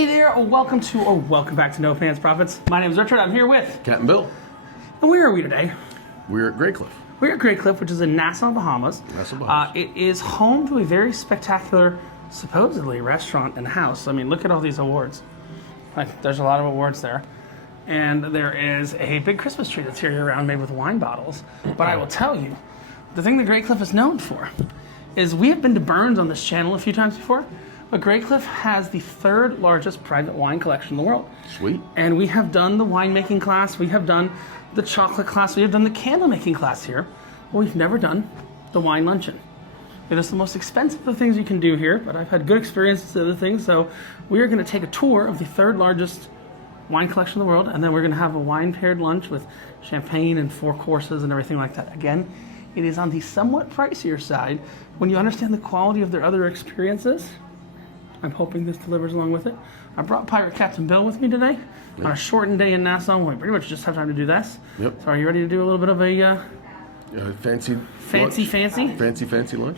Hey there, welcome back to No Pants Profits. My name is Richard, I'm here with Captain Bill. And where are we today? We're at Graycliff. We're at Graycliff, which is in Nassau, Bahamas. It is home to a very spectacular, supposedly, restaurant and house. I mean, look at all these awards. Like, there's a lot of awards there. And there is a big Christmas tree that's here year-round made with wine bottles. But I will tell you, the thing that Graycliff is known for is we have been to Burns on this channel a few times before, but Graycliff has the third largest private wine collection in the world. Sweet. And we have done the winemaking class, we have done the chocolate class, we have done the candle making class here, but we've never done the wine luncheon. It is the most expensive of things you can do here, but I've had good experiences with other things, so we are going to take a tour of the third largest wine collection in the world, and then we're going to have a wine paired lunch with champagne and 4 courses and everything like that. Again, it is on the somewhat pricier side when you understand the quality of their other experiences. I'm hoping this delivers along with it. I brought Pirate Captain Bill with me today on a shortened day in Nassau. We pretty much just have time to do this. Yep. So are you ready to do a little bit of a fancy lunch?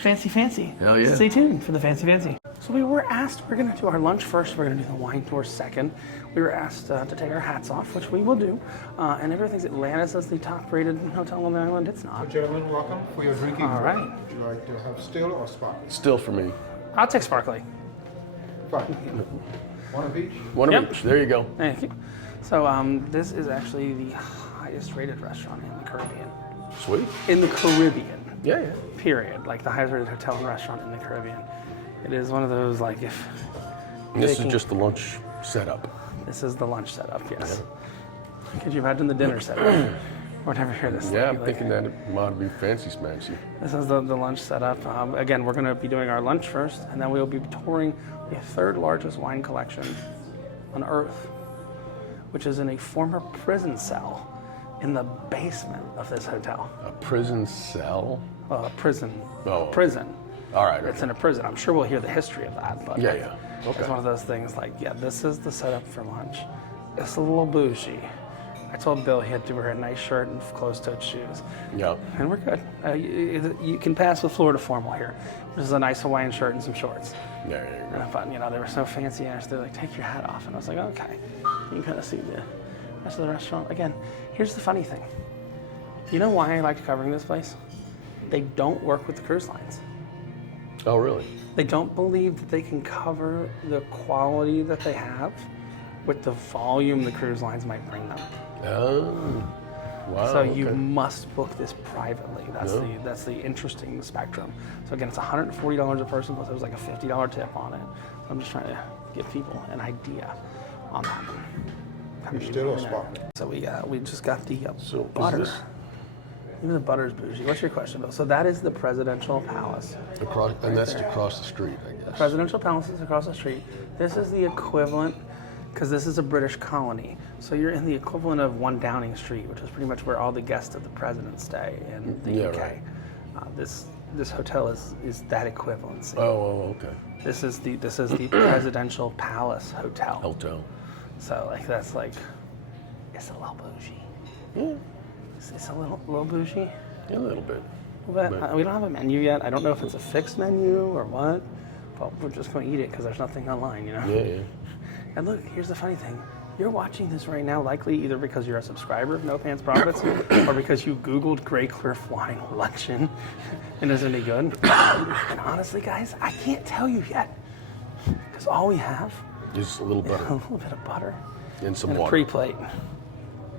Fancy. Hell yeah. Stay tuned for the fancy. So we were asked, we're going to do our lunch first, we're going to do the wine tour second. We were asked to take our hats off, which we will do. And everything's Atlantis as the top-rated hotel on the island. It's not. Gentlemen, welcome for your drinking. All right. Would you like to have still or sparkling? Still for me. I'll take sparkling. Fine. One of each? One of each. There you go. Thank you. So this is actually the highest rated restaurant in the Caribbean. Sweet. In the Caribbean. Yeah. Period. Like the highest rated hotel and restaurant in the Caribbean. It is one of those, like, if... And this is just the lunch setup. This is the lunch setup, yes. Yeah. Could you imagine the dinner setup? Or never hear this. Yeah, I'm thinking that it might be fancy smancy. This is the lunch setup. Again, we're going to be doing our lunch first, and then we'll be touring the third largest wine collection on Earth, which is in a former prison cell in the basement of this hotel. A prison cell? Prison. Oh. Prison. All right. It's in a prison. I'm sure we'll hear the history of that. But Yeah. Okay. It's one of those things like, yeah, this is the setup for lunch. It's a little bougie. I told Bill he had to wear a nice shirt and closed-toed shoes. Yeah. And we're good. You can pass with Florida formal here. This is a nice Hawaiian shirt and some shorts. There you go. But, they were so fancy, and they're like, take your hat off. And I was like, okay. You can kind of see the rest of the restaurant. Again, here's the funny thing. You know why I liked covering this place? They don't work with the cruise lines. Oh, really? They don't believe that they can cover the quality that they have with the volume the cruise lines might bring them. Oh, wow. So you must book this privately. That's the interesting spectrum. So again, it's $140 a person, plus there's like a $50 tip on it. So I'm just trying to give people an idea on that. Still or sparkling? So we just got the butter. Even the butter's bougie. What's your question, Bill? So that is the Presidential Palace. And that's across the street, I guess. The Presidential Palace is across the street. This is the equivalent, because this is a British colony. So you're in the equivalent of 1 Downing Street, which is pretty much where all the guests of the president stay in the UK. Right. This hotel is that equivalency. Oh, okay. This is the Presidential Palace Hotel. So that's like, it's a little bougie. Yeah. It's a little bougie. Yeah, a little bit. But we don't have a menu yet. I don't know if it's a fixed menu or what, but we're just going to eat it because there's nothing online, Yeah. And look, here's the funny thing. You're watching this right now likely either because you're a subscriber of No Pants Profits or because you Googled Graycliff Wine Luncheon and is it any good? And honestly, guys, I can't tell you yet because all we have Just a little butter. is a little bit of butter And some and water. a pre-plate.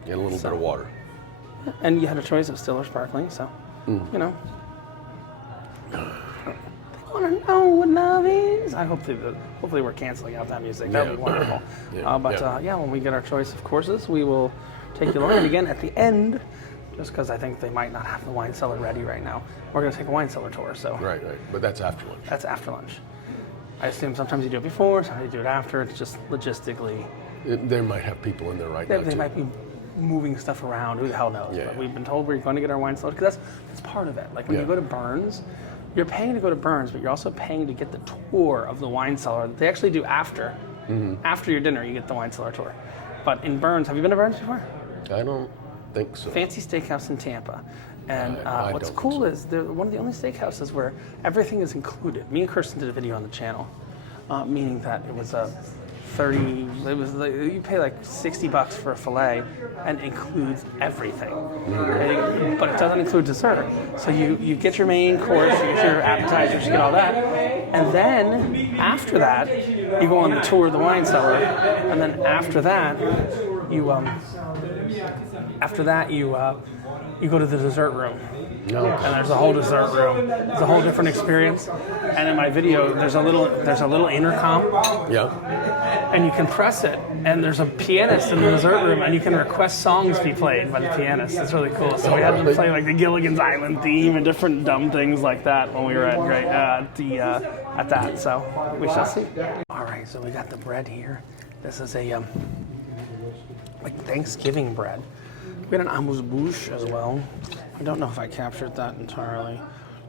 And a little bit of water. And you had a choice of still or sparkling, so, They want to know what love is. Hopefully we're canceling out that music. That would be wonderful. When we get our choice of courses, we will take you along. And again, at the end, just because I think they might not have the wine cellar ready right now, we're going to take a wine cellar tour. So Right. But that's after lunch. That's after lunch. I assume sometimes you do it before, sometimes you do it after. It's just logistically. They might have people in there right now, They might be moving stuff around. Who the hell knows? Yeah. But we've been told we're going to get our wine cellar because that's part of it. Like when you go to Burns, you're paying to go to Burns, but you're also paying to get the tour of the wine cellar that they actually do after. After your dinner, you get the wine cellar tour. But in Burns, have you been to Burns before? I don't think so. Fancy steakhouse in Tampa. And what's don't cool think so. is they're one of the only steakhouses where everything is included. Me and Kirsten did a video on the channel meaning that it was a 30. It was like, you pay like $60 for a fillet, and it includes everything. But it doesn't include dessert. So you get your main course, you get your appetizers, you get all that, and then after that, you go on the tour of the wine cellar, and then after that, you go to the dessert room. No. And there's a whole dessert room. It's a whole different experience. And in my video, there's a little intercom, Yeah. and you can press it. And there's a pianist in the dessert room, and you can request songs be played by the pianist. It's really cool. So we had them play like the Gilligan's Island theme and different dumb things like that when we were at that. So we shall see. All right, so we got the bread here. This is a like Thanksgiving bread. We had an amuse-bouche as well. I don't know if I captured that entirely,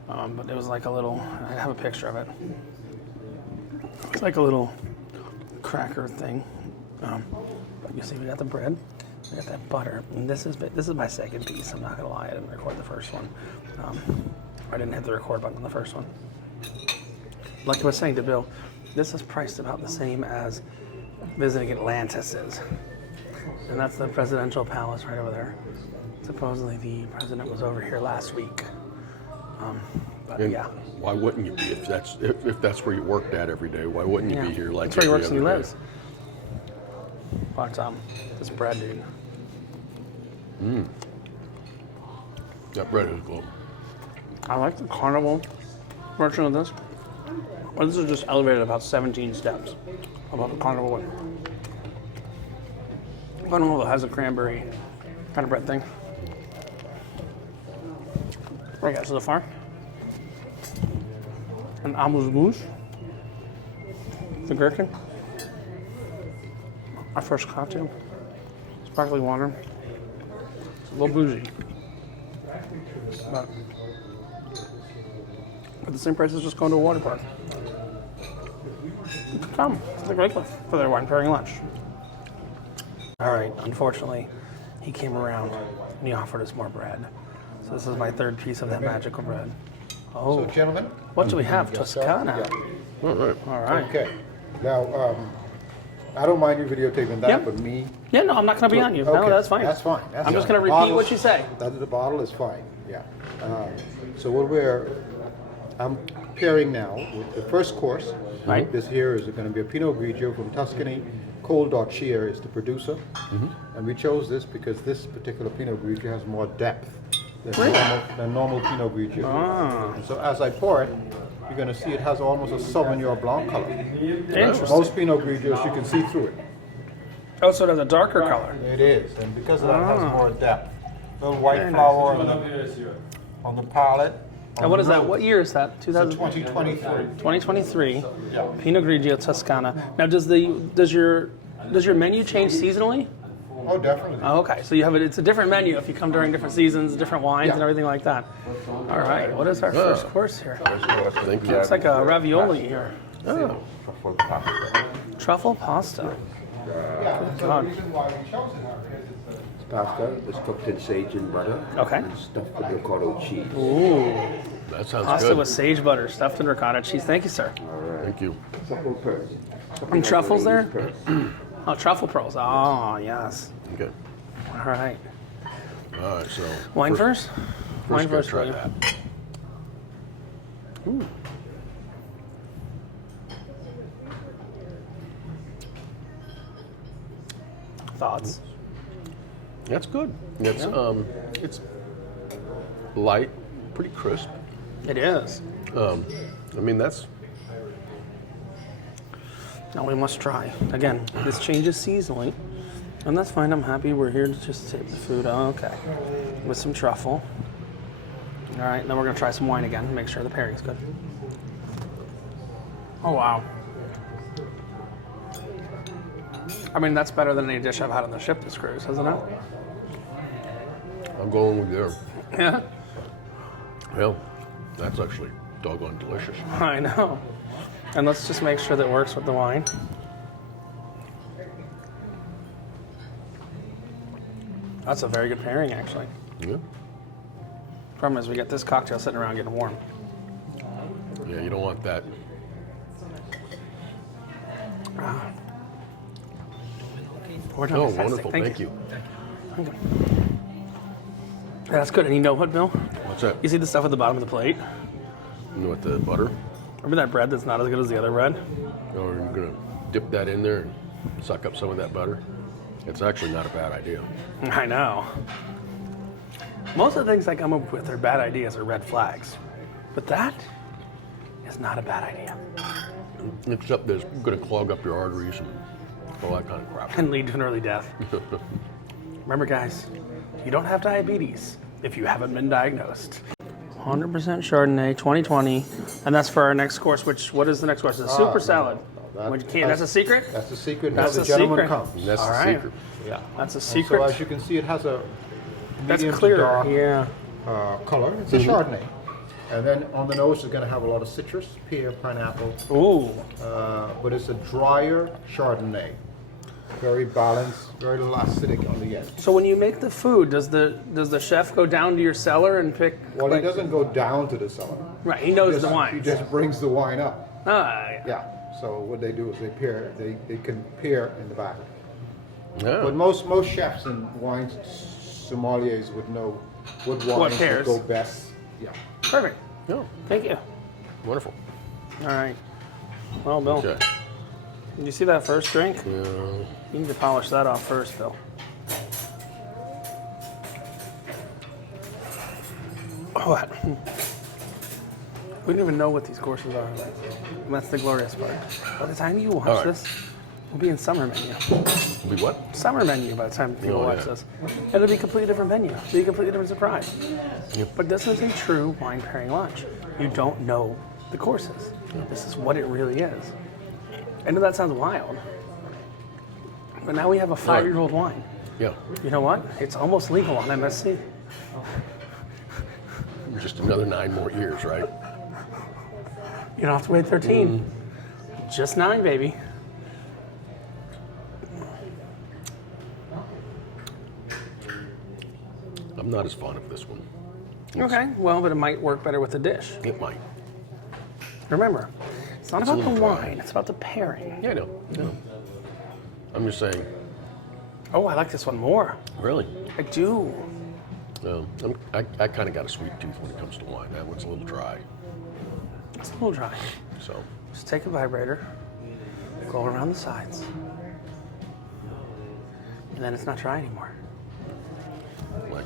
but it was like a little, I have a picture of it. It's like a little cracker thing. But you see, we got the bread, we got that butter, and this is my second piece. I'm not gonna lie, I didn't record the first one. I didn't hit the record button on the first one. Like I was saying to Bill, this is priced about the same as visiting Atlantis is. And that's the presidential palace right over there. Supposedly the president was over here last week. But And yeah. why wouldn't you be if that's where you worked at every day? Why wouldn't you Yeah. be here like That's where he every works and he other day? lives. But this bread, dude. That bread is good. I like the carnival version of this. But this is just elevated about 17 steps above the carnival one. Carnival has a cranberry kind of bread thing. What do you got so far? An amuse-bouche. The gherkin. Our first cocktail. Sparkling water. It's a little bougie. But at the same price as just going to a water park. You could come to the Graycliff for their wine pairing lunch. All right, unfortunately, he came around and he offered us more bread. So this is my third piece of that magical bread. Oh, So, gentlemen. what do we have? Toscana. Yeah. All right. All right. Okay. Now, I don't mind you videotaping that, Yeah. but me. Yeah, no, I'm not going to be on you. No, Okay, that's fine. That's fine. That's I'm just fine. going to repeat Bottles- what you say. The bottle is fine. Yeah. So I'm pairing now with the first course. Right. This here is going to be a Pinot Grigio from Tuscany. Cole Dotchier is the producer, and we chose this because this particular Pinot Grigio has more depth than normal Pinot Grigio. And so as I pour it, you're going to see it has almost a Sauvignon Blanc color. Interesting. Most Pinot Grigios you can see through it. Oh, so it has a darker color. It is, and because of that, it has more depth. Little white flower on the palate. And what is that? What year is that? 2023. 2023. Yeah. Pinot Grigio Toscana. Now, does your menu change seasonally? Oh, definitely. Oh, okay. So you have it. It's a different menu if you come during different seasons, different wines, and everything like that. All right. What is our first course here? Thank you. It's like a ravioli here. Oh. Truffle pasta. Good God. Pasta is cooked in sage and butter. Okay. And stuffed with ricotta cheese. Ooh. That sounds Pasta good. with sage butter stuffed in ricotta cheese. Thank you, sir. Thank you. Truffle pearls. And truffles there? Pearls. Oh, truffle pearls. Oh, yes. Okay. All right. All right. So Wine first? Wine gotta first, try will you? that. Ooh. Thoughts? That's good. It's light, pretty crisp. It is. I mean, that's Now we must try. Again, this changes seasonally, and that's fine. I'm happy we're here to just save the food. Oh, okay. With some truffle. All right, then we're gonna try some wine again, make sure the pairing's good. Oh, wow. I mean, that's better than any dish I've had on the ship this cruise, isn't it? I'm going with there. Yeah, Well, that's actually doggone delicious. I know. And let's just make sure that works with the wine. That's a very good pairing, actually. Yeah. Problem is, we got this cocktail sitting around getting warm. Yeah. You don't want that We're Oh, fantastic. wonderful. Thank you. Okay. Yeah, that's good. And you know what, Bill? What's that? You see the stuff at the bottom of the plate? You know what, the butter? Remember that bread that's not as good as the other bread? Oh, you're going to dip that in there and suck up some of that butter? It's actually not a bad idea. I know. Most of the things I come up with are bad ideas or red flags. But that is not a bad idea. Except that it's going to clog up your arteries and all that kind of crap. And lead to an early death. Remember, guys, you don't have diabetes if you haven't been diagnosed. 100% Chardonnay, 2020, and that's for our next course. What is the next course? The super salad. That's a secret? That's a secret. That's How a the gentleman secret. comes. That's All the right. secret. Yeah. That's a And secret. so as you can see, it has a That's medium to clear. dark Yeah. color. It's a Chardonnay. And then on the nose, it's going to have a lot of citrus, pear, pineapple. Ooh. But it's a drier Chardonnay. Very balanced, very little acidic on the end. So when you make the food, does the chef go down to your cellar and pick? Well, he doesn't go down to the cellar. Right. He knows the He wine. just brings the wine up. Ah, yeah. Yeah. So what they do is they pair. They can pair in the back. Yeah. But most chefs and wine sommeliers would know what wines pairs. would go best. Yeah. Perfect. Oh, Thank you. wonderful. All right. Well, Bill, Okay. did you see that first drink? Yeah. You need to polish that off first, Bill. Oh, what? We don't even know what these courses are. That's the glorious part. By the time you watch All right. this, we'll be in summer menu. Be what? Summer menu by the time people Oh, watch yeah. this. It'll be a completely different menu. It'll be a completely different surprise. Yep. But this is a true wine pairing lunch. You don't know the courses. This is what it really is. I know that sounds wild. But now we have a 5-year-old wine. Yeah. You know what? It's almost legal on MSC. Just another 9 more years, right? You don't have to wait 13. Just 9, baby. I'm not as fond of this one. Okay, well, but it might work better with the dish. It might. Remember, it's not It's a about the little dry. wine, it's about the pairing. Yeah, I know. I'm just saying, Oh, I like this one more. really? I do. I kind of got a sweet tooth when it comes to wine. That one's a little dry. It's a little dry. So, Just take a vibrator, go around the sides, and then it's not dry anymore. like,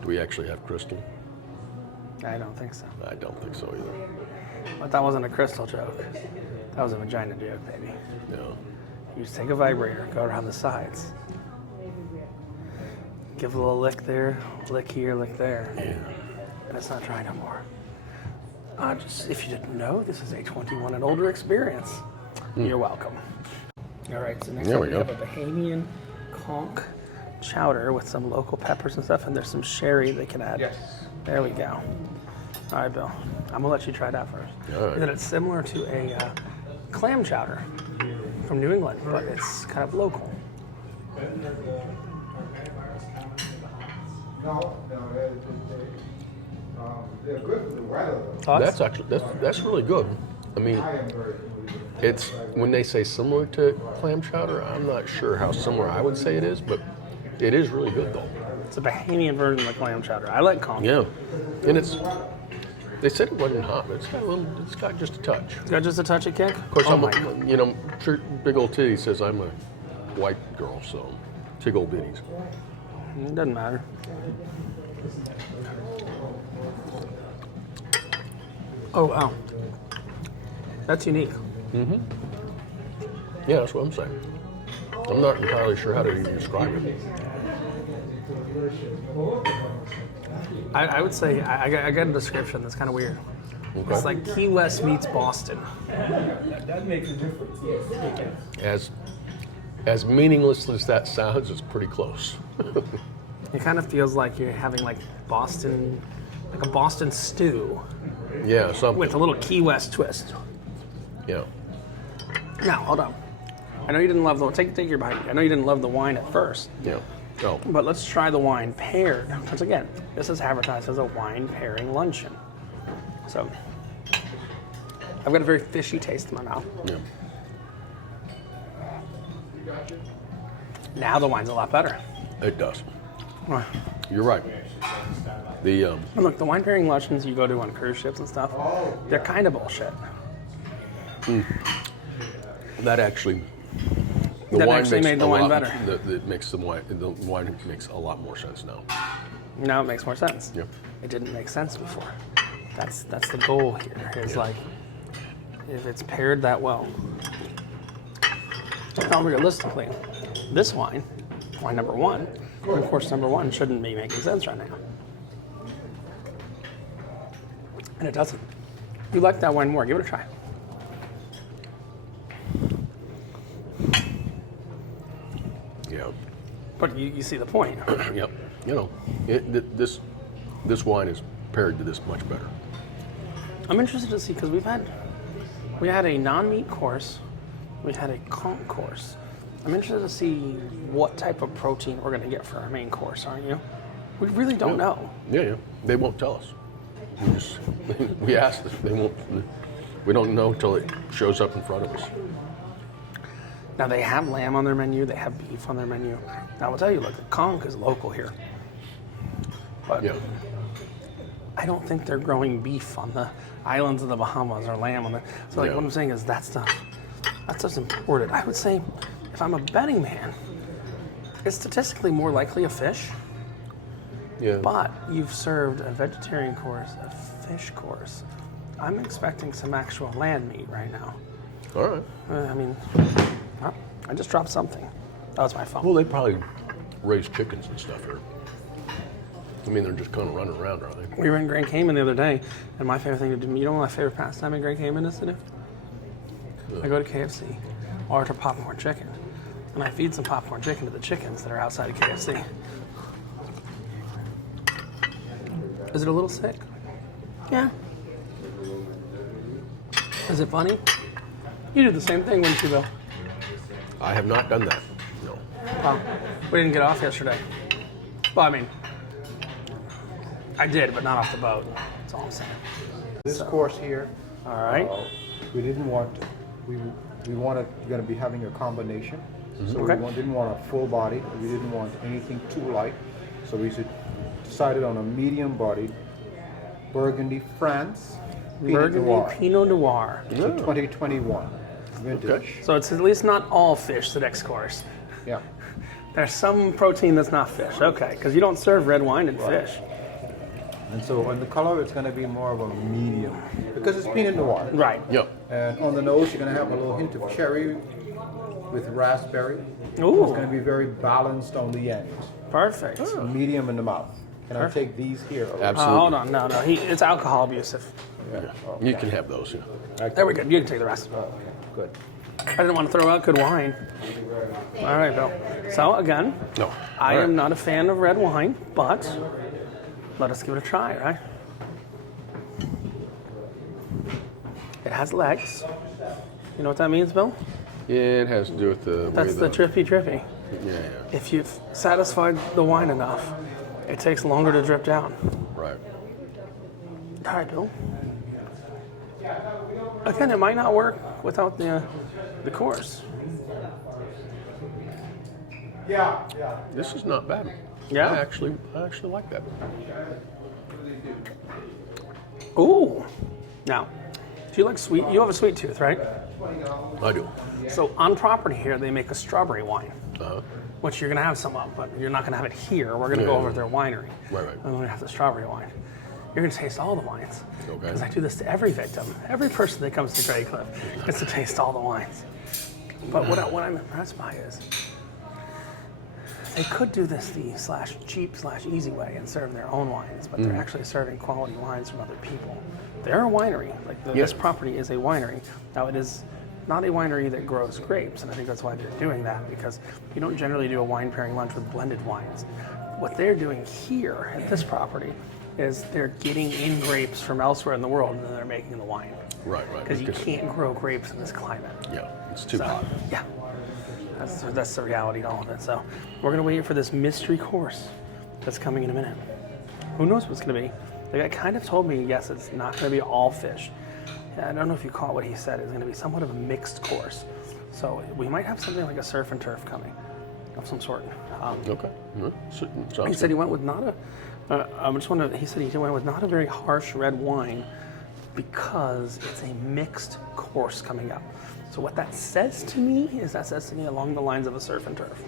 do we actually have crystal? I don't think so. I don't think so either. But that wasn't a crystal joke. That was a vagina joke, baby. No. You just take a vibrator, go around the sides. Give a little lick there, lick here, lick there. Yeah. And it's not dry no more. Just, if you didn't know, this is a 21 and older experience. You're welcome. All right, so next There up we we go. have a Bahamian conch chowder with some local peppers and stuff, and there's some sherry they can add. Yes. There we go. All right, Bill. I'm gonna let you try that first. All right. And then it's similar to a clam chowder from New England, but it's kind of local. No, they're good for the weather. Thoughts? That's actually that's really good. I mean, I am very familiar. it's when they say similar to clam chowder, I'm not sure how similar I would say it is, but it is really good though. It's a Bahamian version of the clam chowder. I like conch. Yeah, and they said it wasn't hot, but it's got just a touch. It's got just a touch of kick. Of course, Oh I'm my. big old titty says I'm a white girl, so big old bitties. It doesn't matter. Oh wow, that's unique. Yeah, that's what I'm saying. I'm not entirely sure how to even describe it. I would say I got a description that's kind of weird. Okay. It's like Key West meets Boston. As meaningless as that sounds, it's pretty close. It kind of feels like you're having like Boston, like a Boston stew Yeah, something. with a little Key West twist. Yeah. Now hold on. I know you didn't love the take your bite. I know you didn't love the wine at first, Yeah. Oh, but let's try the wine paired. Once again, this is advertised as a wine pairing luncheon. So I've got a very fishy taste in my mouth. Yeah. Now the wine's a lot better. It does. Well, You're right. The and look, the wine pairing luncheons you go to on cruise ships and stuff, they're kind of bullshit. that actually That actually makes made the a wine lot- better. It makes the wine makes a lot more sense now. Now it makes more sense. Yep. It didn't make sense before. That's the goal here. Is like if it's paired that well. Now realistically, this wine number one, of course number one shouldn't be making sense right now. And it doesn't. You like that wine more, give it a try. Yeah. But you see the point. Yep. You know, this wine is paired to this much better. I'm interested to see because we had a non-meat course, we had a conch course. I'm interested to see what type of protein we're going to get for our main course, aren't you? We really don't know. Yeah. They won't tell us. We asked them. They won't. We don't know until it shows up in front of us. Now they have lamb on their menu, they have beef on their menu. Now I will tell you, look, the conch is local here, but Yeah. I don't think they're growing beef on the islands of the Bahamas or lamb on the. So like Yeah. what I'm saying is that stuff's imported. I would say, if I'm a betting man, it's statistically more likely a fish. Yeah. But you've served a vegetarian course, a fish course. I'm expecting some actual land meat right now. All right. I mean, oh, I just dropped something. That was my phone. Well, they probably raise chickens and stuff here. I mean, they're just kind of running around, aren't they? We were in Grand Cayman the other day, and my favorite thing to do, you know what my favorite pastime in Grand Cayman is to do? I go to KFC, order popcorn chicken, and I feed some popcorn chicken to the chickens that are outside of KFC. Is it a little sick? Yeah. Is it funny? You do the same thing, wouldn't you, Bill? I have not done that. No. Well, we didn't get off yesterday. Well, I mean, I did, but not off the boat. That's all I'm saying. This course here, All right. we didn't want, we wanted, we're going to be having a combination. So Okay. didn't want a full body. We didn't want anything too light. So we decided on a medium bodied Burgundy France Pinot Burgundy Noir. Pinot Noir. It's a 2021 vintage. Okay. So it's at least not all fish, the next course. Yeah. There's some protein that's not fish. Okay, because you don't serve red wine and fish. And so on the color, it's going to be more of a medium because it's Pinot Noir. Right. Yep. And on the nose, you're going to have a little hint of cherry with raspberry. Ooh. It's going to be very balanced on the end. Perfect. Medium in the mouth. Can I take these here? Absolutely. Hold on. No. It's alcohol abusive. You can have those. Yeah. There we go. You can take the rest. Good. I didn't want to throw out good wine. All right, Bill. So again, No. I All right. am not a fan of red wine, but let us give it a try, right? It has legs. You know what that means, Bill? It has to do with the That's way the trippy. Yeah. If you've satisfied the wine enough, it takes longer to drip down. Right. All right, Bill. Again, it might not work without the course. This is not bad. Yeah? I actually like that. Ooh. Now, do you like sweet? You have a sweet tooth, right? I do. So on property here, they make a strawberry wine, Uh-huh. which you're gonna have some of, but you're not gonna have it here. We're gonna go Yeah. over to their winery. Right. And we're gonna have the strawberry wine. You're gonna taste all the wines. Okay. Because I do this to every victim, every person that comes to Graycliff gets to taste all the wines. But what I'm impressed by is they could do this the /cheap/easy way and serve their own wines, but they're actually serving quality wines from other people. They're a winery. Like this Yes. property is a winery. Now it is not a winery that grows grapes, and I think that's why they're doing that, because you don't generally do a wine pairing lunch with blended wines. What they're doing here at this property is they're getting in grapes from elsewhere in the world, and then they're making the wine. Right. Because you can't grow grapes in this climate. Yeah. It's too So, hot. yeah, that's the reality to all of it. So we're gonna wait for this mystery course that's coming in a minute. Who knows what it's gonna be? Like I kind of told me, yes, it's not gonna be all fish. Yeah, I don't know if you caught what he said. It's going to be somewhat of a mixed course. So we might have something like a surf and turf coming of some sort. Okay. Sounds He said he went with not a. He said he went with not a very harsh red wine because it's a mixed course coming up. So what that says to me is along the lines of a surf and turf.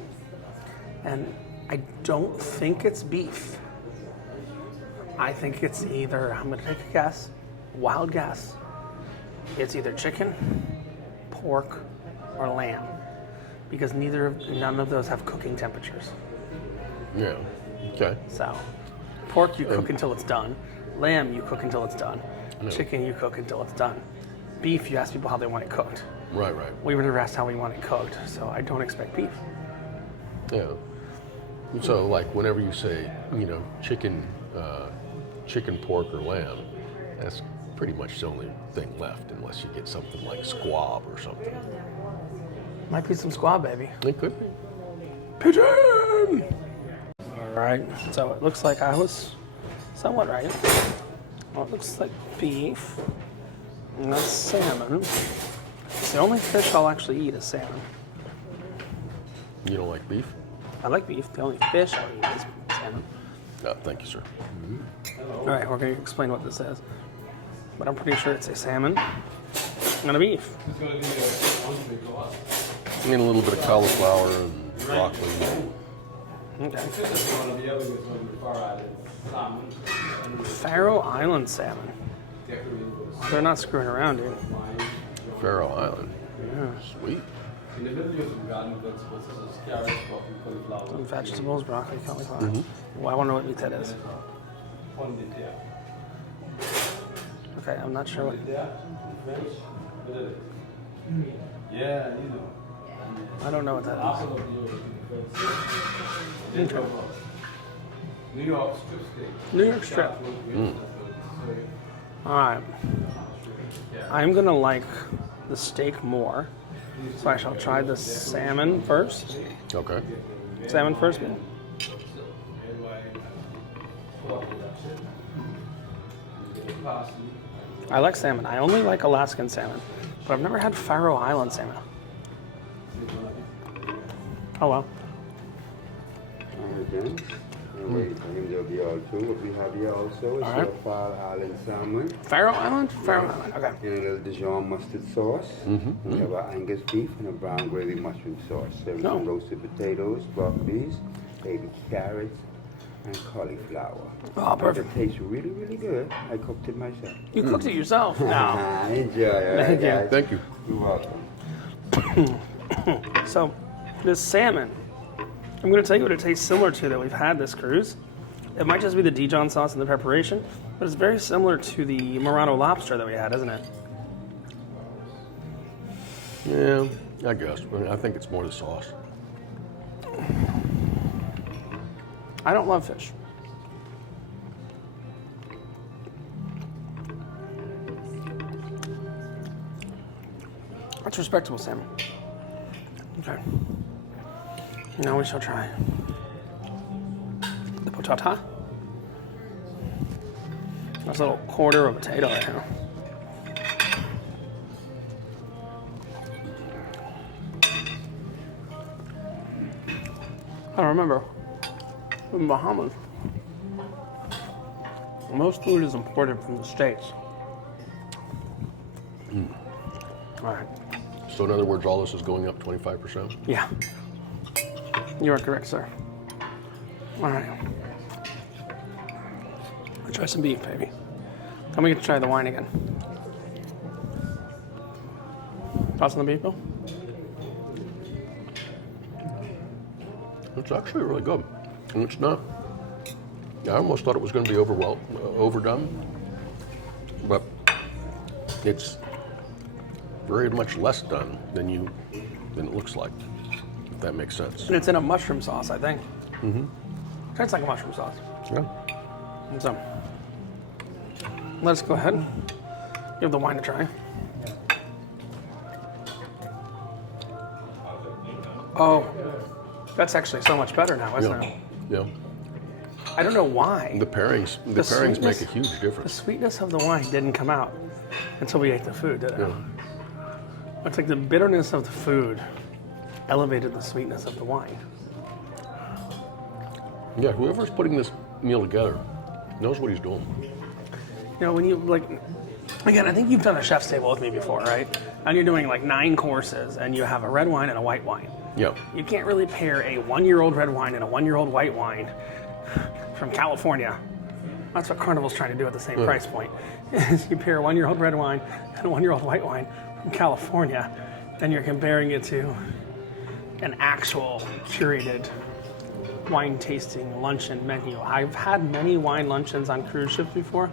And I don't think it's beef. I think it's either, I'm going to take a guess, wild guess. It's either chicken, pork, or lamb, because none of those have cooking temperatures. Yeah. Okay. So, pork you cook until it's done. Lamb you cook until it's done. Chicken you cook until it's done. Beef you ask people how they want it cooked. Right. We were never asked how we want it cooked, so I don't expect beef. Yeah. So, like, whenever you say, chicken, pork, or lamb, that's pretty much the only thing left, unless you get something like squab or something. Might be some squab, baby. It could be. Pigeon! All right, so it looks like I was somewhat right. Well, it looks like beef, and that's salmon. The only fish I'll actually eat is salmon. You don't like beef? I like beef. The only fish I'll eat is salmon. No, thank you, sir. All right, we're going to explain what this is. But I'm pretty sure it's a salmon and a beef. And a little bit of cauliflower and broccoli. Okay. Faroe Island salmon. They're not screwing around, dude. Faroe Island. Yeah. Sweet. Some vegetables, broccoli, cauliflower. Well, I want to know what meat that is. Okay, I'm not sure what. I don't know what that is. Okay. New York strip. All right. I'm gonna like the steak more, so I shall try the salmon first. Okay. Salmon first, man. I like salmon. I only like Alaskan salmon, but I've never had Faroe Island salmon. Oh well. Again, I'm waiting for him to be all through. What we have here also is Alright. your Faroe Island salmon Faroe Island? Faroe Island, okay. in a little Dijon mustard sauce. We have our Angus beef and a brown gravy mushroom sauce. Served with some roasted potatoes, broccoli beans, baby carrots, and cauliflower. Oh, perfect. It tastes really, really good. I cooked it myself. You cooked it yourself? No. Enjoy it. Thank you. guys. Thank you. You're welcome. So, this salmon, I'm going to tell you what it tastes similar to that we've had this cruise. It might just be the Dijon sauce and the preparation, but it's very similar to the Murano lobster that we had, isn't it? Yeah, I guess. I think it's more the sauce. I don't love fish. That's respectable salmon. Okay. Now we shall try the potata. That's a little quarter of a potato right here. I remember in Bahamas, most food is imported from the States. All right. So in other words, all this is going up 25%? Yeah. You are correct, sir. All right. Let's try some beef, baby. Then we get to try the wine again. Thoughts on the beef, Bill? It's actually really good. And it's not. I almost thought it was going to be overdone, but it's very much less done than it looks like. If that makes sense. And it's in a mushroom sauce, I think. Tastes like a mushroom sauce. Yeah. And so, let's go ahead and give the wine a try. Oh, that's actually so much better now, isn't it? Yeah. I don't know why. The pairings make a huge The difference. sweetness of the wine didn't come out until we ate the food, did it? Yeah. It's like the bitterness of the food elevated the sweetness of the wine. Yeah, whoever's putting this meal together knows what he's doing. You know, when you like, again, I think you've done a chef's table with me before, right? And you're doing like 9 courses, and you have a red wine and a white wine. Yeah. You can't really pair a 1-year-old red wine and a 1-year-old white wine from California. That's what Carnival's trying to do at the same price point. Is you pair a 1-year-old red wine and a 1-year-old white wine from California, and you're comparing it to an actual curated wine tasting luncheon menu. I've had many wine luncheons on cruise ships before.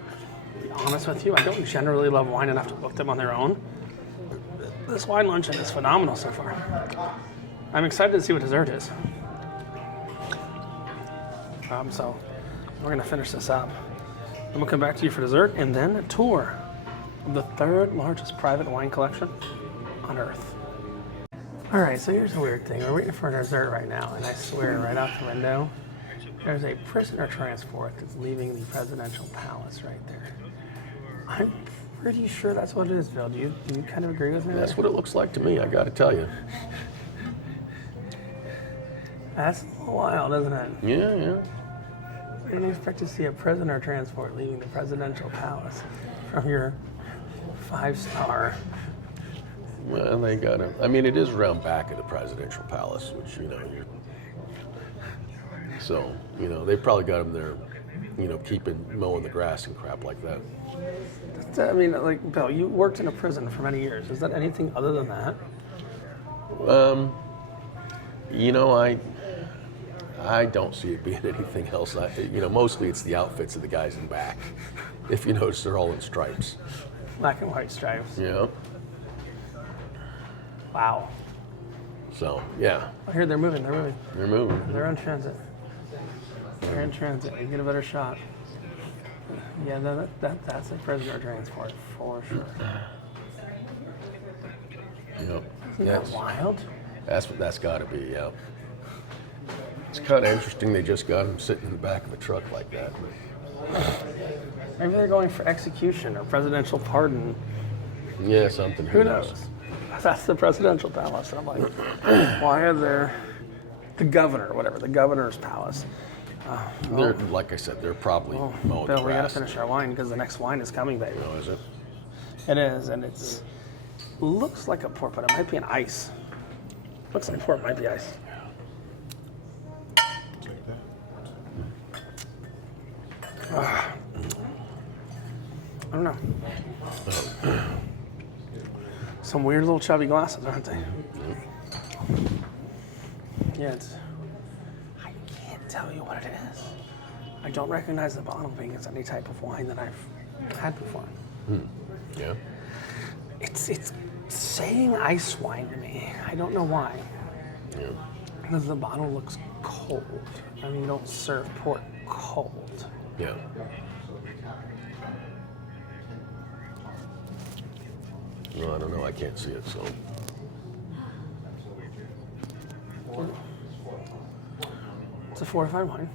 To be honest with you, I don't generally love wine enough to book them on their own. This wine luncheon is phenomenal so far. I'm excited to see what dessert is. So we're gonna finish this up. And we'll come back to you for dessert and then a tour of the 3rd largest private wine collection on Earth. All right, so here's the weird thing. We're waiting for dessert right now, and I swear right out the window, there's a prisoner transport that's leaving the presidential palace right there. I'm pretty sure that's what it is, Bill. Do you kind of agree with me? That's what it looks like to me, I gotta tell you. That's a little wild, isn't it? Yeah, yeah. I didn't expect to see a prisoner transport leaving the presidential palace from your 5-star. Well, they gotta, I mean, it is around back of the presidential palace, which, so, they probably got them there, mowing the grass and crap like that. I mean, like, Bill, you worked in a prison for many years. Is that anything other than that? I don't see it being anything else. Mostly it's the outfits of the guys in back. If you notice, they're all in stripes. Black and white stripes. Yeah. Wow. So, yeah. I hear they're moving. They're moving. They're in transit. They're in transit. You get a better shot. Yeah, that's a prisoner transport for sure. Yep. Isn't that wild? That's got to be, yeah. It's kind of interesting they just got him sitting in the back of a truck like that. Maybe they're going for execution or presidential pardon. Yeah, something. Who knows? That's the presidential palace. And I'm like, why are there the governor, whatever, the governor's palace? They're, like I said, they're probably mowing the Bill, we got to grass. finish our wine because the next wine is coming, baby. Oh, is it? It is, and it's looks like a port, but it might be an ice. Looks like port, might be ice. I don't know. Some weird little chubby glasses, aren't they? Yeah, I can't tell you what it is. I don't recognize the bottle being as any type of wine that I've had before. Yeah. It's saying ice wine to me. I don't know why. Yeah. Because the bottle looks cold. I mean, you don't serve port cold. Yeah. No, I don't know. I can't see it, so. It's a fortified wine.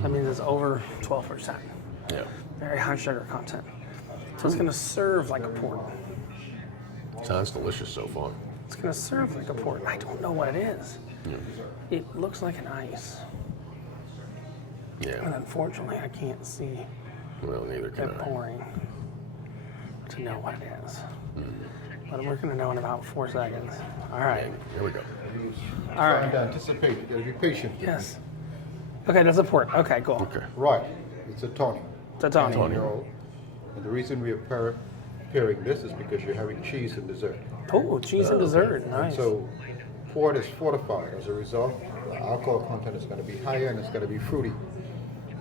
That means it's over 12%. Yeah. Very high sugar content. So it's going to serve like a port. Sounds delicious so far. It's going to serve like a port. I don't know what it is. Yeah. It looks like an ice. And Yeah. unfortunately, I can't see Well, neither can it I. pouring to know what it is. But we're going to know in about 4 seconds. All right. Here we go. All right. And anticipate. You gotta be patient. Yes. Okay, that's a port. Okay, cool. Okay. Right. It's a tawny. It's a tawny. 10-year-old. And the reason we are pairing this is because you're having cheese and dessert. Oh, cheese and dessert. And Nice. so port is fortified. As a result, the alcohol content is going to be higher and it's going to be fruity.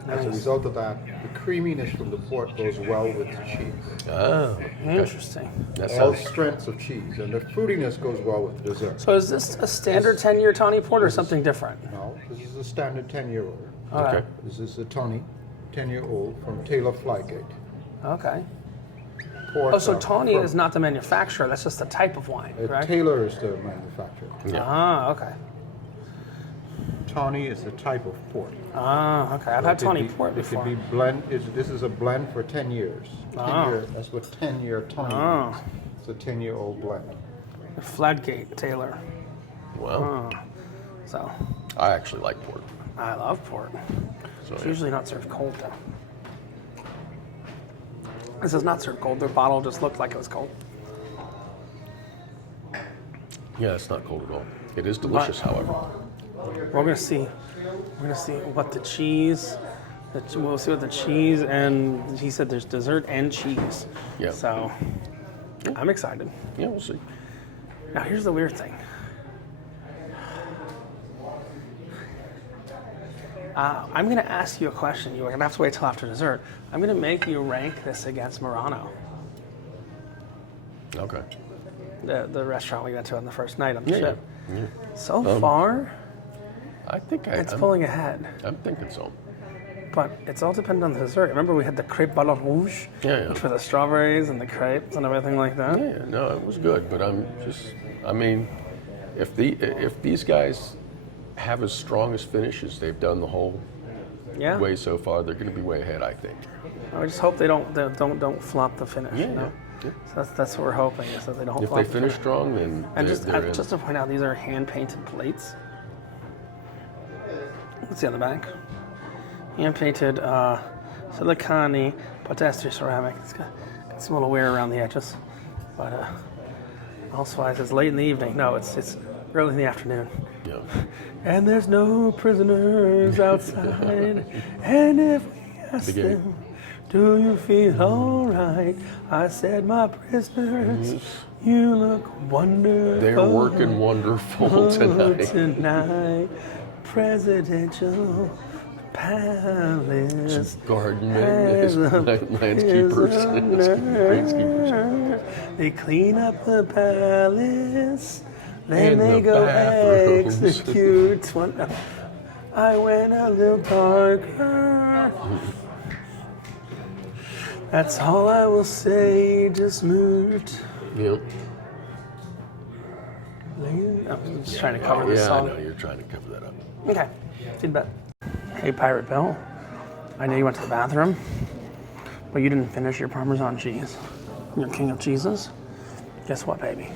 As a Nice. result of that, the creaminess from the port goes well with the cheese. Oh. Interesting. That All sounds. strengths of cheese, and the fruitiness goes well with the dessert. So is this a standard 10-year tawny port or something different? Now, this is a standard 10-year-old. Okay. This is a tawny 10-year-old from Taylor Flygate. Okay. Ports Oh, so are tawny from- is not the manufacturer. That's just the type of wine, correct? Taylor is the manufacturer. Yeah. Ah, okay. tawny is a type of port. Ah, okay. I've had tawny port It before. could be blend. This is a blend for 10 years. 10 year, that's what 10-year tawny means. It's a 10-year-old blend. Fladgate Taylor. Well, So, I actually like port. I love port. So, It's yeah. usually not served cold, though. This is not served cold. Their bottle just looked like it was cold. Yeah, it's not cold at all. It is delicious, however. We're gonna see. We're gonna see what the cheese. We'll see what the cheese and he said there's dessert and cheese. Yeah. So I'm excited. Yeah, we'll see. Now here's the weird thing. I'm gonna ask you a question. You're gonna have to wait till after dessert. I'm gonna make you rank this against Murano, Okay. the restaurant we went to on the first night on the Yeah. ship. Yeah. So far, I think it's pulling ahead. I'm thinking so. But it's all dependent on the dessert. Remember we had the crepe ballon rouge? Yeah, yeah. Which were the strawberries and the crepes and everything like that. Yeah, no, it was good, but I mean, if these guys have as strong as finishes they've done the whole Yeah. way so far, they're going to be way ahead, I think. I just hope they don't flop the finish. Yeah, you know? yeah. So that's what we're hoping is that they don't If flop they the finish strong, then And they're in. just to point out, these are hand painted plates. Let's see on the back. Hand painted silicone potestri ceramic. It's got some little wear around the edges, but also it says late in the evening. No, it's early in the afternoon. Yeah. And there's no prisoners outside. And if we ask The gate. them, do you feel alright? I said, my prisoners, you look wonderful. They're working wonderful tonight. Tonight, presidential palace. Garden has a landscapers. prisoner. They clean up the palace, then And they the go bathrooms. execute one. I went a little darker. That's all I will say. Just moved. Yeah. I'm just trying to cover this Yeah, I song. know you're trying to cover that up. Okay, good bet. Hey, Pirate Bill. I know you went to the bathroom, but you didn't finish your Parmesan cheese. Your king of cheeses. Guess what, baby?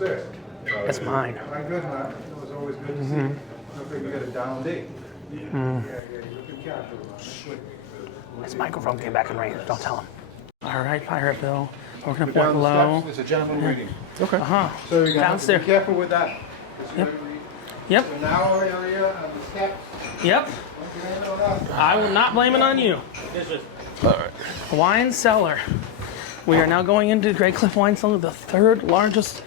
It's mine. I'm good, man. It was always good to see you. I think we got a down day. Yeah, you're looking casual. His microphone came back in range. Don't tell him. All right, Pirate Bill. We're gonna Down point the low. steps, there's a gentleman waiting. Okay. So you're gonna have to Downstairs. be careful with that. Yep. Yep. The narrow area and the steps. Yep. Don't get in on that. I will not blame it on you. All right. Wine cellar. We are now going into Graycliff Wine Cellar, the third largest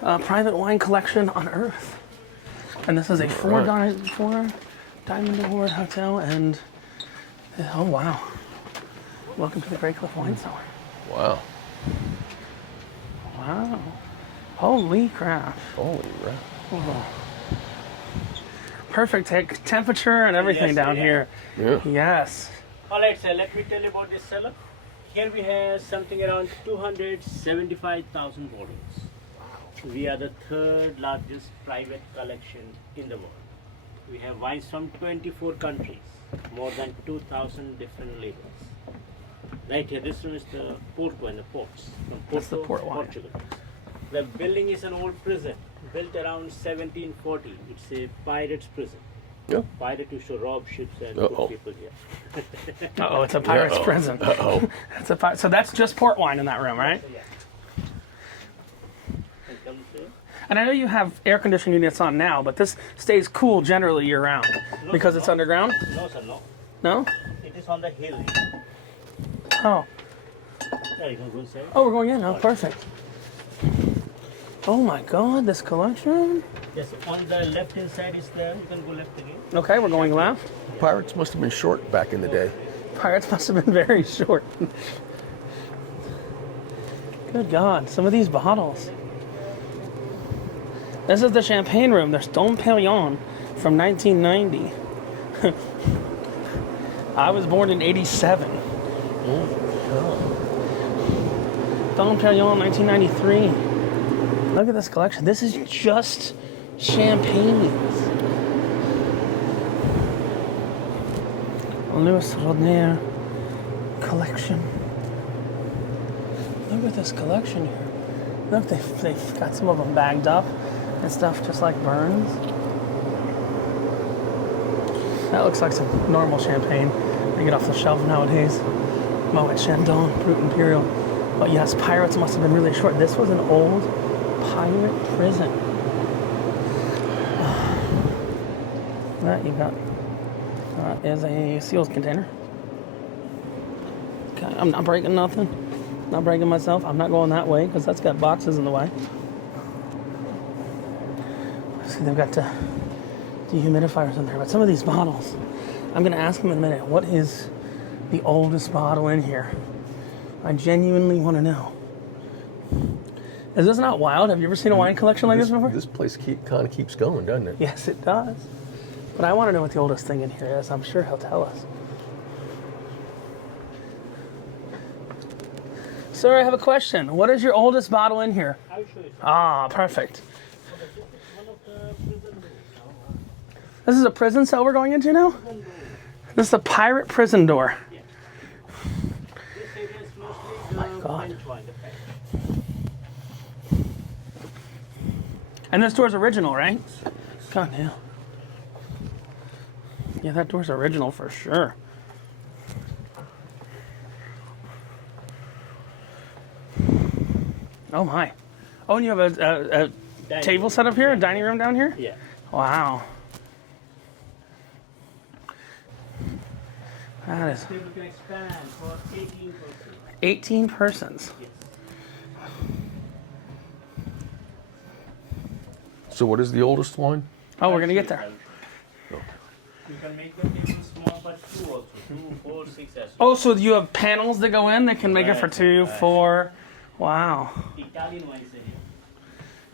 private wine collection on earth. And this is a four diamond award hotel. And oh wow, welcome to the Graycliff Wine Cellar. Wow. Wow, holy crap! Holy crap. Perfect temperature and everything Yes, down yeah. here. Yeah. Yes. All right, sir, let me tell you about this cellar. Here we have something around 275,000 bottles. We are the third largest private collection in the world. We have wines from 24 countries, more than 2,000 different labels. Right here, this one is the port wine, the ports from That's the Porto, port wine. Portugal. The building is an old prison, built around 1740. It's a pirate's prison. Yeah. Pirate used to rob ships and Uh-oh. put people here. Oh, it's a pirate's Uh-oh. prison. Uh-oh. It's a so that's just port wine in that room, right? Yeah. And come here. And I know you have air conditioning units on now, but this stays cool generally year round because it's underground. No, sir, no. No? It is on the hill. Oh. Yeah, you can go inside. Oh, we're going in. Oh, perfect. Oh my God, this collection. Yes, on the left hand side is there. You can go left again. Okay, we're going left. Pirates must have been short back in the day. Pirates must have been very short. Good God, some of these bottles. This is the champagne room. There's Dom Perignon from 1990. I was born in 87. Dom Perignon, 1993. Look at this collection. This is just champagnes. Louis Rodnier collection. Look at this collection here. Look, they've got some of them bagged up and stuff just like Burns. That looks like some normal champagne they get off the shelf nowadays. Moet Chandon, Brut Imperial. But yes, Pirates must have been really short. This was an old pirate prison. That you got is a seals container. Okay, I'm not breaking nothing. Not breaking myself. I'm not going that way because that's got boxes in the way. See, they've got dehumidifiers in there. But some of these bottles, I'm going to ask them in a minute, what is the oldest bottle in here? I genuinely want to know. Is this not wild? Have you ever seen a wine collection like this before? This place kind of keeps going, doesn't it? Yes, it does. But I want to know what the oldest thing in here is. I'm sure he'll tell us. Sir, I have a question. What is your oldest bottle in here? I'll show you. Ah, perfect. One of the prison doors. This is a prison cell we're going into now? This is a pirate prison door. This area is mostly my the God. French wine, the French. And this door's original, right? God damn. Yeah, that door's original for sure. Oh my. Oh, and you have a table set up here, a dining room down here? Yeah. Wow. That is Table can expand for 18 persons. 18 persons. Yes. So what is the oldest wine? Oh, we're gonna get there. You can make the table small, but 2 also. 2, 4, 6 as well. Oh, so you have panels that go in that can make it for 2, 4. Wow. Italian wines are here.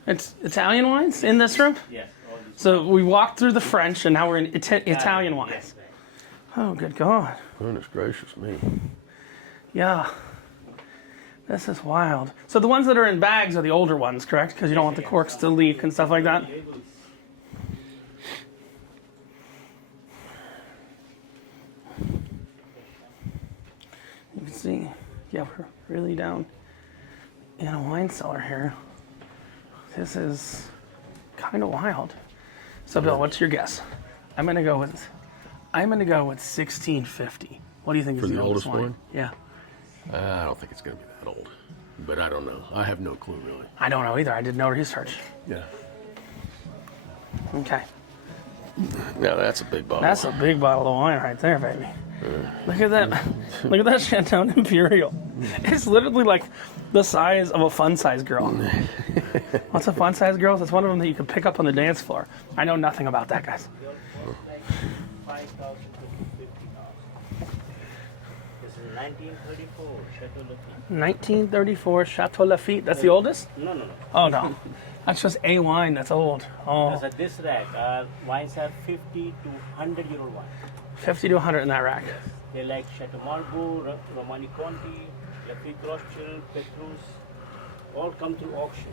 It's Italian wines in this room? Yes, all these. So we walked through the French and now we're in Italian wines. Yes, right. Oh, good God. Goodness gracious me. Yeah. This is wild. So the ones that are in bags are the older ones, correct? Because you don't want the corks to leak and stuff like that? Labels. You can see, yeah, we're really down in a wine cellar here. This is kind of wild. So Bill, what's your guess? I'm gonna go with 1650. What do you think For is the oldest wine? wine? Yeah. I don't think it's going to be that old. But I don't know. I have no clue, really. I don't know either. I did no research. Yeah. Okay. Yeah, that's a big bottle. That's a big bottle of wine right there, baby. Look at that. Look at that Chandon Imperial. It's literally like the size of a fun-size girl. What's a fun-size girl? It's one of them that you can pick up on the dance floor. I know nothing about that, guys. Like 5,000 to 50,000. This is 1934 Chateau Lafite. 1934 Chateau Lafite. That's the oldest? No. Oh, no. That's just a wine that's old. Oh, As at this rack, wines are 50 to 100 euro wine. 50 to 100 in that rack. They like Chateau Margaux, Romani Conti, Lafite Rothschild, Petrus, all come through auction.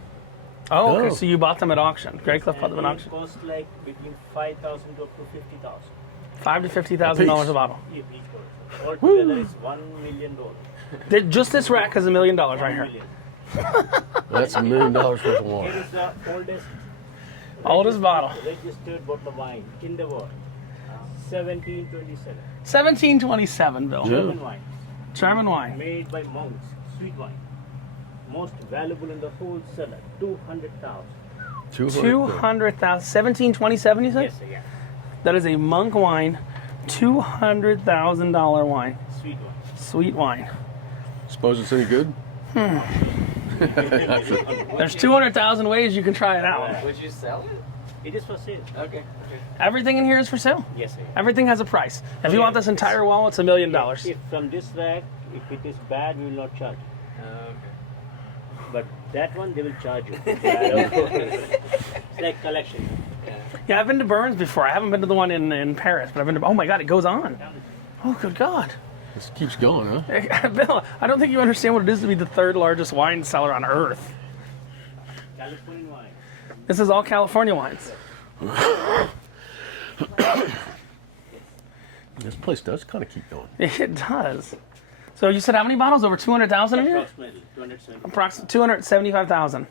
Oh, okay. Oh. So you bought them at auction. Graycliff bought them at And auction. it costs like between 5,000 to up to 50,000 $5,000 to $50,000 a bottle. each bottle. Altogether it's $1 million. Just this rack is $1 million right $1 here. million. That's $1 million worth of Here wine. is the oldest Oldest bottle. registered bottle of wine in the world. 1727. 1727, Bill. German wine. German wine. Made by monks. Sweet wine. Most valuable in the whole cellar. 200,000. 200,000. 1727, you said? Yes, sir, yeah. That is a monk wine. $200,000 wine. Sweet wine. Sweet wine. Suppose it's any good? There's 200,000 ways you can try it out. Would you sell it? It is for sale. Okay. Everything in here is for sale. Yes, sir. Everything has a price. If you want this entire wall, it's $1 million. If from this rack, if it is bad, we will not charge you. Okay. But that one, they will charge you. It's like collection. Yeah, I've been to Burns before. I haven't been to the one in Paris, but I've been to. Oh my God, it goes on. Oh, good God. This keeps going, huh? Bill, I don't think you understand what it is to be the third largest wine cellar on earth. Californian wine. This is all California wines. This place does kind of keep going. It does. So you said how many bottles? Over 200,000 in here? Approximately 270. Approximately 275,000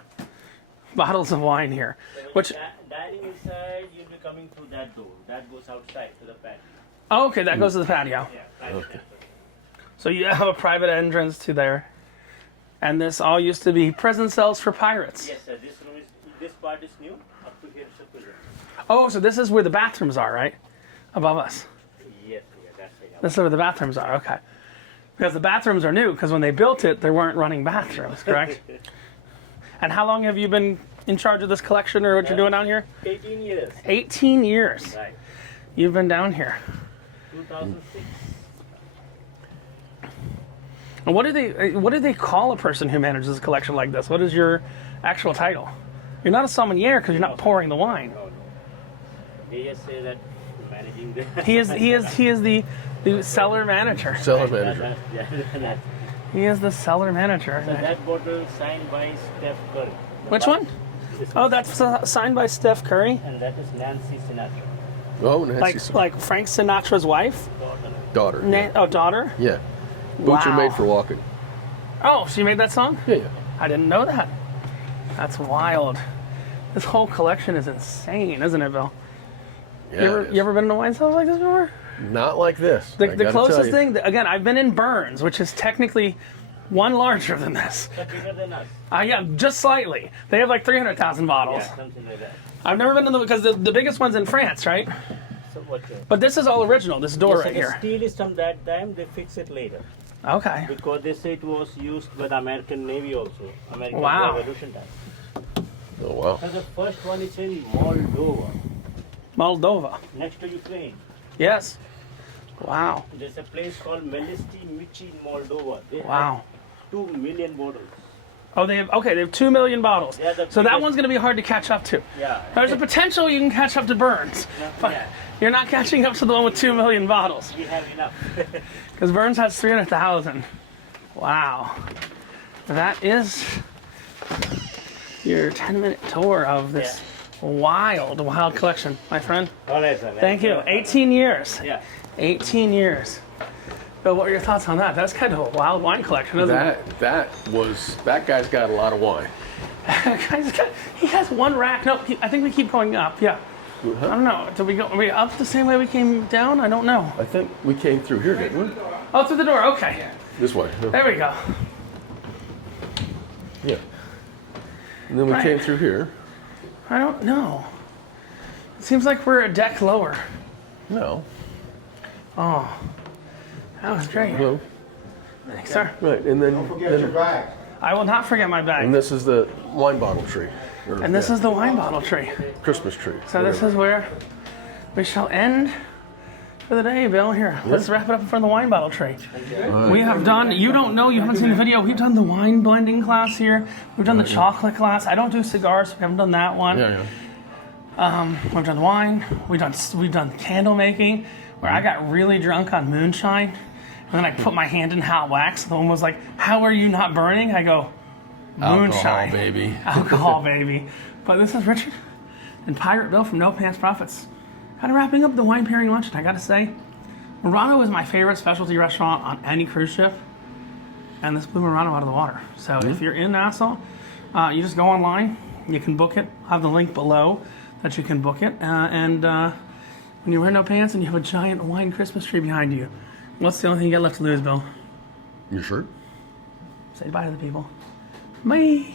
bottles of wine here. Which, Dining inside, you'll be coming through that door. That goes outside to the patio. oh, okay, that goes to the patio. Yeah, private entrance. So you have a private entrance to there. And this all used to be prison cells for pirates. Yes, sir. This part is new. Up to here is a prison. Oh, so this is where the bathrooms are, right? Above us. Yes, yeah, that's it. This is where the bathrooms are, okay. Because the bathrooms are new, because when they built it, they weren't running bathrooms, correct? And how long have you been in charge of this collection or what you're doing down here? 18 years. 18 years. Right. You've been down here. 2006. And what do they call a person who manages a collection like this? What is your actual title? You're not a sommelier because you're not pouring the wine. No, no. They just say that managing the. He is the cellar manager. Cellar manager. That. He is the cellar manager. So that bottle signed by Steph Curry. Which one? Oh, that's signed by Steph Curry. And that is Nancy Sinatra. Oh, Nancy. Like Frank Sinatra's wife? Daughter. Daughter? Yeah. Boots are Wow. made for walking. Oh, she made that song? Yeah, yeah. I didn't know that. That's wild. This whole collection is insane, isn't it, Bill? Yeah, You it is. ever been to wine cells like this before? Not like this. I The gotta closest tell you. thing, again, I've been in Burns, which is technically one larger than this. But bigger than us. Yeah, just slightly. They have like 300,000 bottles. Yeah, something like that. I've never been to because the biggest one's in France, right? So what? But this is all original. This door Yes, right the here. steel is from that time. They fix it later Okay. because they say it was used by the American Navy also. American Wow. Revolution time. Oh, wow. So the first one is in Moldova, Moldova. next to Ukraine. Yes. Wow. There's a place called Melisty Michi in Moldova. They Wow. have 2 million bottles. Oh, they have 2 million bottles. Yeah, the So that biggest- one's going to be hard to catch up to. Yeah. There's a potential you can catch up to Burns, but Yeah. you're not catching up to the one with 2 million bottles We have enough. because Burns has 300,000. Wow. That is your 10-minute tour of this wild collection, my friend. All right, sir. Thank you. 18 years. Yeah. 18 years. Bill, what are your thoughts on that? That's kind of a wild wine collection, isn't it? That guy's got a lot of wine. He has one rack. No, I think we keep going up. Yeah. I don't know. Did we go? Are we up the same way we came down? I don't know. I think we came through here, didn't we? Oh, through the door. Okay. This way. There we go. Yeah. And then we Right. came through here. I don't know. It seems like we're a deck lower. No. Oh, that was great. No. Thanks, sir. Right, and then, Don't forget your bag. I will not forget my and bag. this is the wine bottle tree. Or, And this is the wine bottle tree. Christmas tree. So this is where we shall end for the day, Bill. Here, let's wrap it up in front of the wine bottle tree. We have done, you don't know, you haven't seen the video, we've done the wine blending class here. We've done the chocolate class. I don't do cigars, so we haven't done that one. Yeah, yeah. We've done wine. We've done candle making, where I got really drunk on moonshine. And then I put my hand in hot wax. The one was like, "How are you not burning?" I go, "Moonshine, Alcohol, baby. alcohol, baby." But this is Richard and Pirate Bill from No Pants Profits. Kind of wrapping up the wine pairing lunch. I gotta say, Murano is my favorite specialty restaurant on any cruise ship, and this blew Murano out of the water. So if you're in Nassau, you just go online. You can book it. I'll have the link below that you can book it. And when you wear no pants and you have a giant wine Christmas tree behind you, what's the only thing you got left to lose, Bill? You sure? Say bye to the people. Bye.